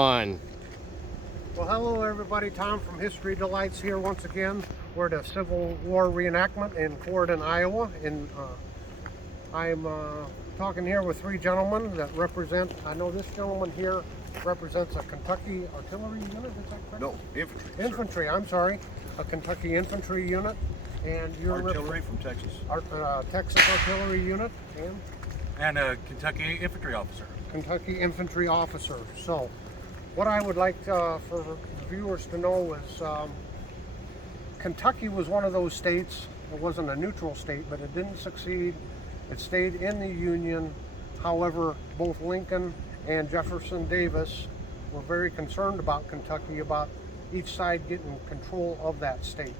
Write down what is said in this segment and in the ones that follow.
On. Well, hello everybody. Tom from History Delights here once again. We're at a Civil War reenactment in Corydon, Iowa. I'm talking here with three gentlemen that represent, I know this gentleman here represents a Kentucky artillery unit, is that correct? No, infantry. Infantry, I'm sorry. A Kentucky infantry unit. And you're Artillery from Texas. Texas artillery unit. And a Kentucky infantry officer. Kentucky infantry officer. So, what I would like for the viewers to know is Kentucky was one of those states. It wasn't a neutral state, but it didn't succeed. It stayed in the Union. However, both Lincoln and Jefferson Davis were very concerned about Kentucky, about each side getting control of that state.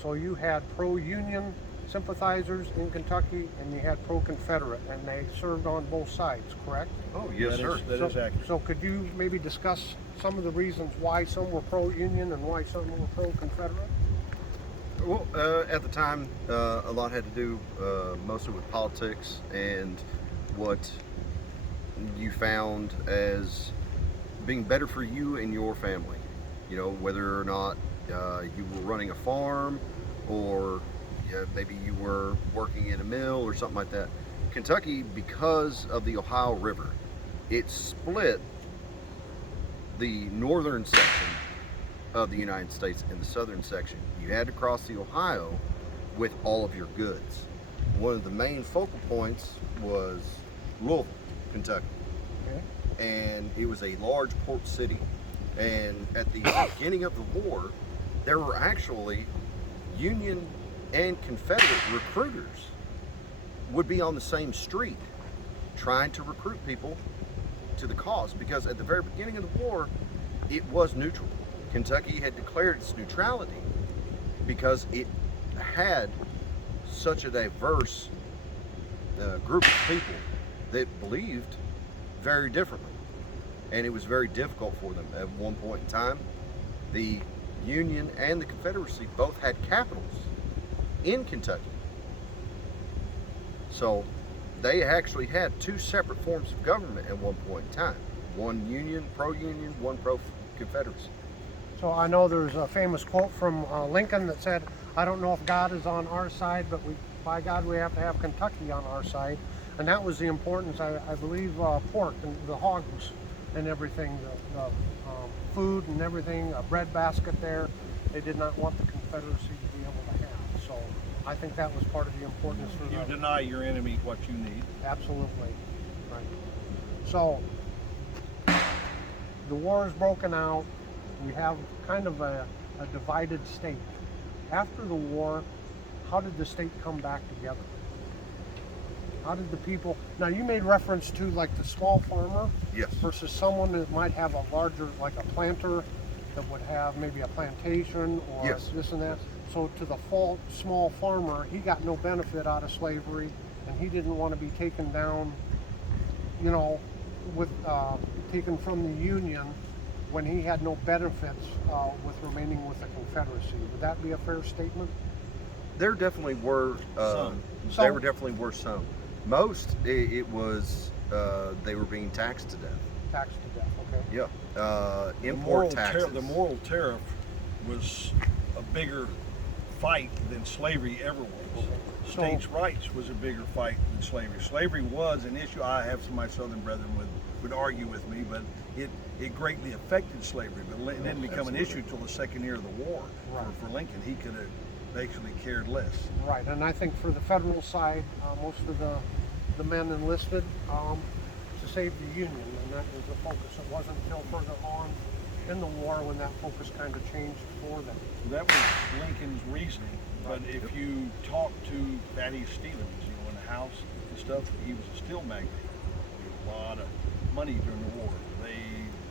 So you had pro-Union sympathizers in Kentucky, and you had pro-Confederate, and they served on both sides, correct? Oh, yes, sir. That is accurate. So could you maybe discuss some of the reasons why some were pro-Union and why some were pro-Confederate? Well, at the time, a lot had to do mostly with politics and what you found as being better for you and your family. You know, whether or not you were running a farm or maybe you were working in a mill or something like that. Kentucky, because of the Ohio River, it split the northern section of the United States and the southern section. You had to cross the Ohio with all of your goods. One of the main focal points was Louisville, Kentucky. Okay. And it was a large port city. And at the beginning of the war, there were actually Union and Confederate recruiters would be on the same street trying to recruit people to the cause, because at the very beginning of the war, it was neutral. Kentucky had declared its neutrality because it had such a diverse group of people that believed very differently. And it was very difficult for them. At one point in time, the Union and the Confederacy both had capitals in Kentucky. So they actually had two separate forms of government at one point in time. One Union, pro-Union, one pro-Confederacy. So I know there's a famous quote from Lincoln that said, "I don't know if God is on our side, but by God, we have to have Kentucky on our side." And that was the importance, I believe, pork and the hogs and everything, the food and everything, a bread basket there, they did not want the Confederacy to be able to have. So I think that was part of the importance for You them. deny your enemy what you need. Absolutely. Right. So the war is broken out. We have kind of a divided state. After the war, how did the state come back together? How did the people, now you made reference to like the small farmer Yes. versus someone that might have a larger, like a planter that would have maybe a plantation or Yes. this and that. So to the small farmer, he got no benefit out of slavery, and he didn't want to be taken down, you know, with taken from the Union when he had no benefits with remaining with the Confederacy. Would that be a fair statement? There definitely were Some. there were definitely were some. Most it was they were being taxed to death. Taxed to death, okay. Yeah. Import taxes. The moral tariff was a bigger fight than slavery ever was. So- States' rights was a bigger fight than slavery. Slavery was an issue. I have some of my Southern brethren would argue with me, but it greatly affected slavery. But it didn't become an issue till the second year of the war. Right. For Lincoln, he could have basically cared less. Right, and I think for the federal side, most of the men enlisted to save the Union, and that was the focus. It wasn't until further on in the war when that focus kind of changed for them. That was Lincoln's reasoning. But if you talk to Thaddeus Stevens, you know, in the House and stuff, he was a steel magnate. He had a lot of money during the war. They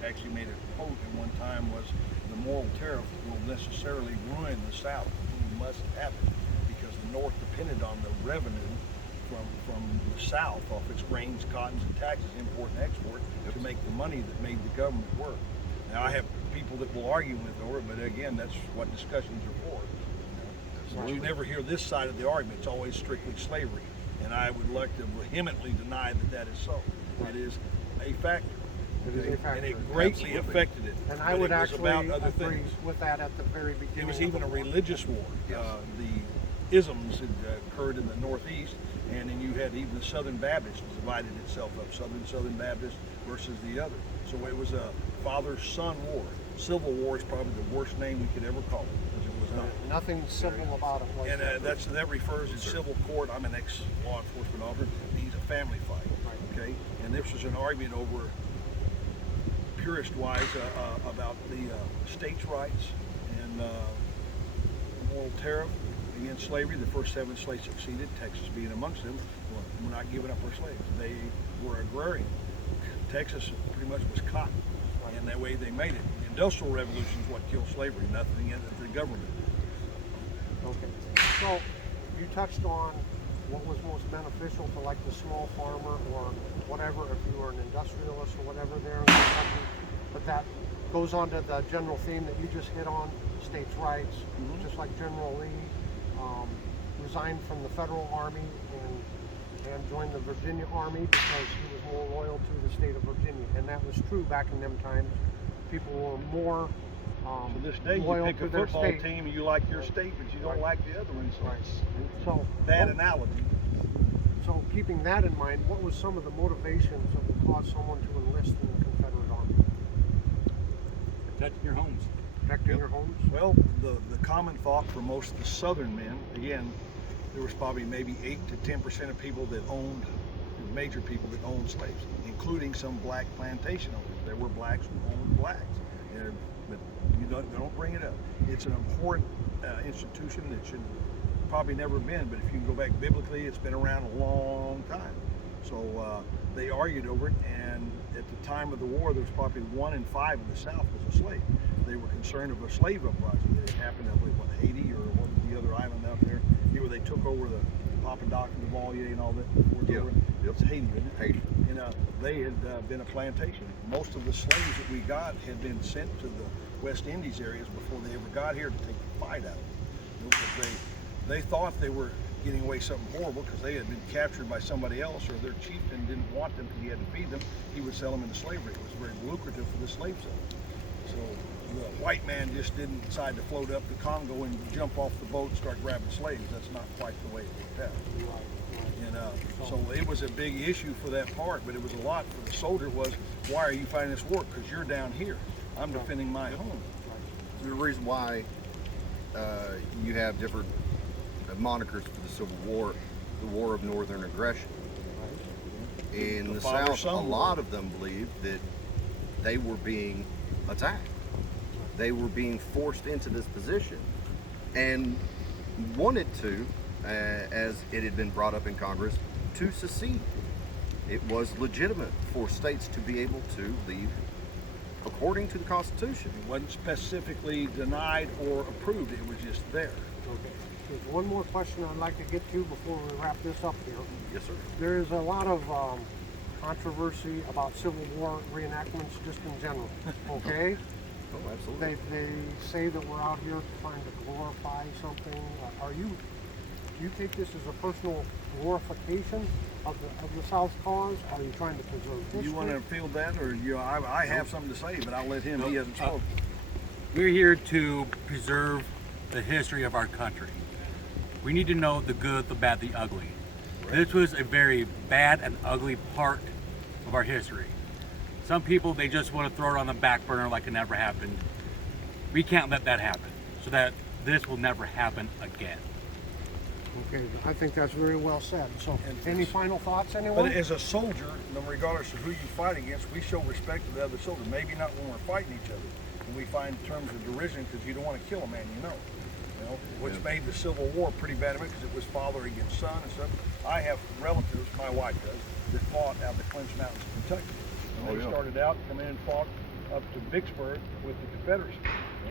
actually made a quote at one time was, "The moral tariff will necessarily ruin the South. It must happen because the North depended on the revenue from the South off its grains, cottons, and taxes, import and export, to make the money that made the government work." Now I have people that will argue with over it, but again, that's what discussions are for. So you never hear this side of the argument. It's always strictly slavery, and I would like to vehemently deny that that is so. It is a factor. It is a factor. And it greatly Absolutely. affected it. And I But would it was actually about other agree things. with that at the very beginning. It was of even the a war. religious war. Yes. The isms had occurred in the Northeast, and then you had even the Southern Baptists divided itself up, Southern Baptist versus the other. So it was a father-son war. Civil War is probably the worst name we could ever call it, because it was not. Nothing civil about it. And that refers to civil court. I'm an ex-law enforcement officer. He's a family fight. Right. Okay, and this was an argument over purist-wise about the states' rights and moral tariff against slavery. The first 7 states succeeded, Texas being amongst them. Well, we're not giving up our slaves. They were agrarian. Texas pretty much was cotton, and that way they made it. The Industrial Revolution is what killed slavery, nothing in the government. Okay. So you touched on what was most beneficial to like the small farmer or whatever, if you were an industrialist or whatever there in the country. But that goes on to the general theme that you just hit on, states' rights. Just like General Lee resigned from the federal army and joined the Virginia Army because he was more loyal to the state of Virginia. And that was true back in them times. People were more To this day, you loyal pick to a their football state. team and you like your state, but you don't Right. like the other one. So Right. it's So bad analogy. So keeping that in mind, what was some of the motivations that would cause someone to enlist in the Confederate Army? Protecting your homes. Protecting Yep. your homes? Well, the common thought for most of the Southern men, again, there was probably maybe 8 to 10% of people that owned, major people that owned slaves, including some black plantation owners. There were blacks who owned blacks, but you don't bring it up. It's an important institution that should probably never been, but if you go back biblically, it's been around a long time. So they argued over it, and at the time of the war, there was probably 1 in 5 in the South was a slave. They were concerned of a slave uprising that had happened at Haiti or what was the other island out there, where they took over the Papadoc and the Valier and all that. It's Haiti, isn't it? Haiti. And they had been a plantation. Most of the slaves that we got had been sent to the West Indies areas before they ever got here to take the fight out of them. Because they thought they were getting away something horrible because they had been captured by somebody else, or their chieftain didn't want them because he had to feed them. He would sell them into slavery. It was very lucrative for the slave seller. So the white man just didn't decide to float up the Congo and jump off the boat and start grabbing slaves. That's not quite the way it worked out. And so it was a big issue for that part, but it was a lot for the soldier was, why are you fighting this war? Because you're down here. I'm defending my home. The reason why you have different monikers for the Civil War, the War of Northern Aggression. In the South, a father-son war. lot of them believed that they were being attacked. They were being forced into this position and wanted to, as it had been brought up in Congress, to secede. It was legitimate for states to be able to leave according to the Constitution. It wasn't specifically denied or approved. It was just there. Okay. There's one more question I'd like to get to before we wrap this up here. Yes, sir. There is a lot of controversy about Civil War reenactments just in general, okay? Oh, absolutely. They say that we're out here trying to glorify something. Do you take this as a personal glorification of the South's cause? Are you trying to preserve history? You want to field that, or I have something to say, but I'll let him. He hasn't spoken. We're here to preserve the history of our country. We need to know the good, the bad, the ugly. This was a very bad and ugly part of our history. Some people, they just want to throw it on the back burner like it never happened. We can't let that happen, so that this will never happen again. Okay, I think that's very well said. So, any final thoughts, anyone? But as a soldier, no regardless of who you fight against, we show respect to the other soldier. Maybe not when we're fighting each other, and we find terms of derision because you don't want to kill a man, which made the Civil War pretty bad because it was father against son and stuff. I have relatives, my wife does, that fought out of the Clinch Mountains of Kentucky. And they started out, come in and fought up to Vicksburg with the Confederacy.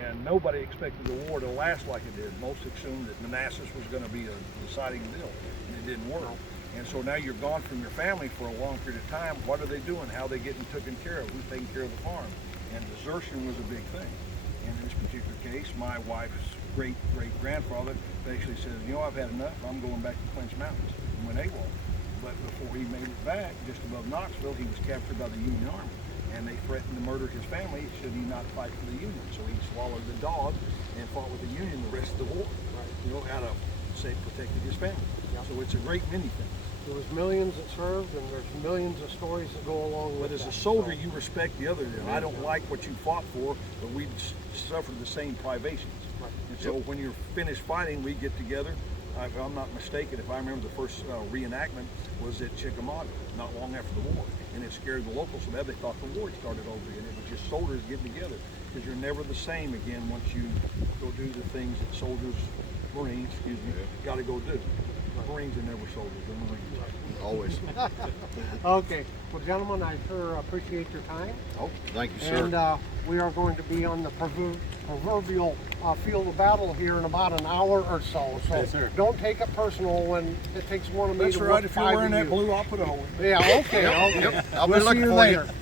And nobody expected the war to last like it did. Most assumed that Manassas was going to be a deciding deal, and it didn't work. And so now you're gone from your family for a long period of time. What are they doing? How are they getting taken care of? Who's taking care of the farm? And desertion was a big thing. And in this particular case, my wife's great-great-grandfather basically says, I've had enough. I'm going back to Clinch Mountains. And went AWOL. But before he made it back, just above Knoxville, he was captured by the Union Army. and they threatened to murder his family should he not fight for the Union. So he swallowed the dog and fought with the Union the rest of the war. You know, out of say protected his family. So it's a great many things. There was millions that served, and there's millions of stories that go along with But as that. a soldier, you respect the other. I don't like what you fought for, but we suffered the same privations. Right. And so when you're finished fighting, we get together. If I'm not mistaken, if I remember, the first reenactment was at Chickamauga, not long after the war, and it scared the locals so bad they thought the war had started over again. It was just soldiers getting together, because you're never the same again once you go do the things that soldiers, Marines, got to go do. Marines are never soldiers; they're Marines. Always. Okay, well, gentlemen, I sure appreciate your time. Oh, thank you, sir. And we are going to be on the proverbial field of battle here in about an hour or so. So Yes, sir. don't take it personal when it takes one of me That's to right. whoop If you're five wearing of that you. blue, I'll put a hole in it. Yeah, okay. Yep. I'll be We'll see looking you for later. you.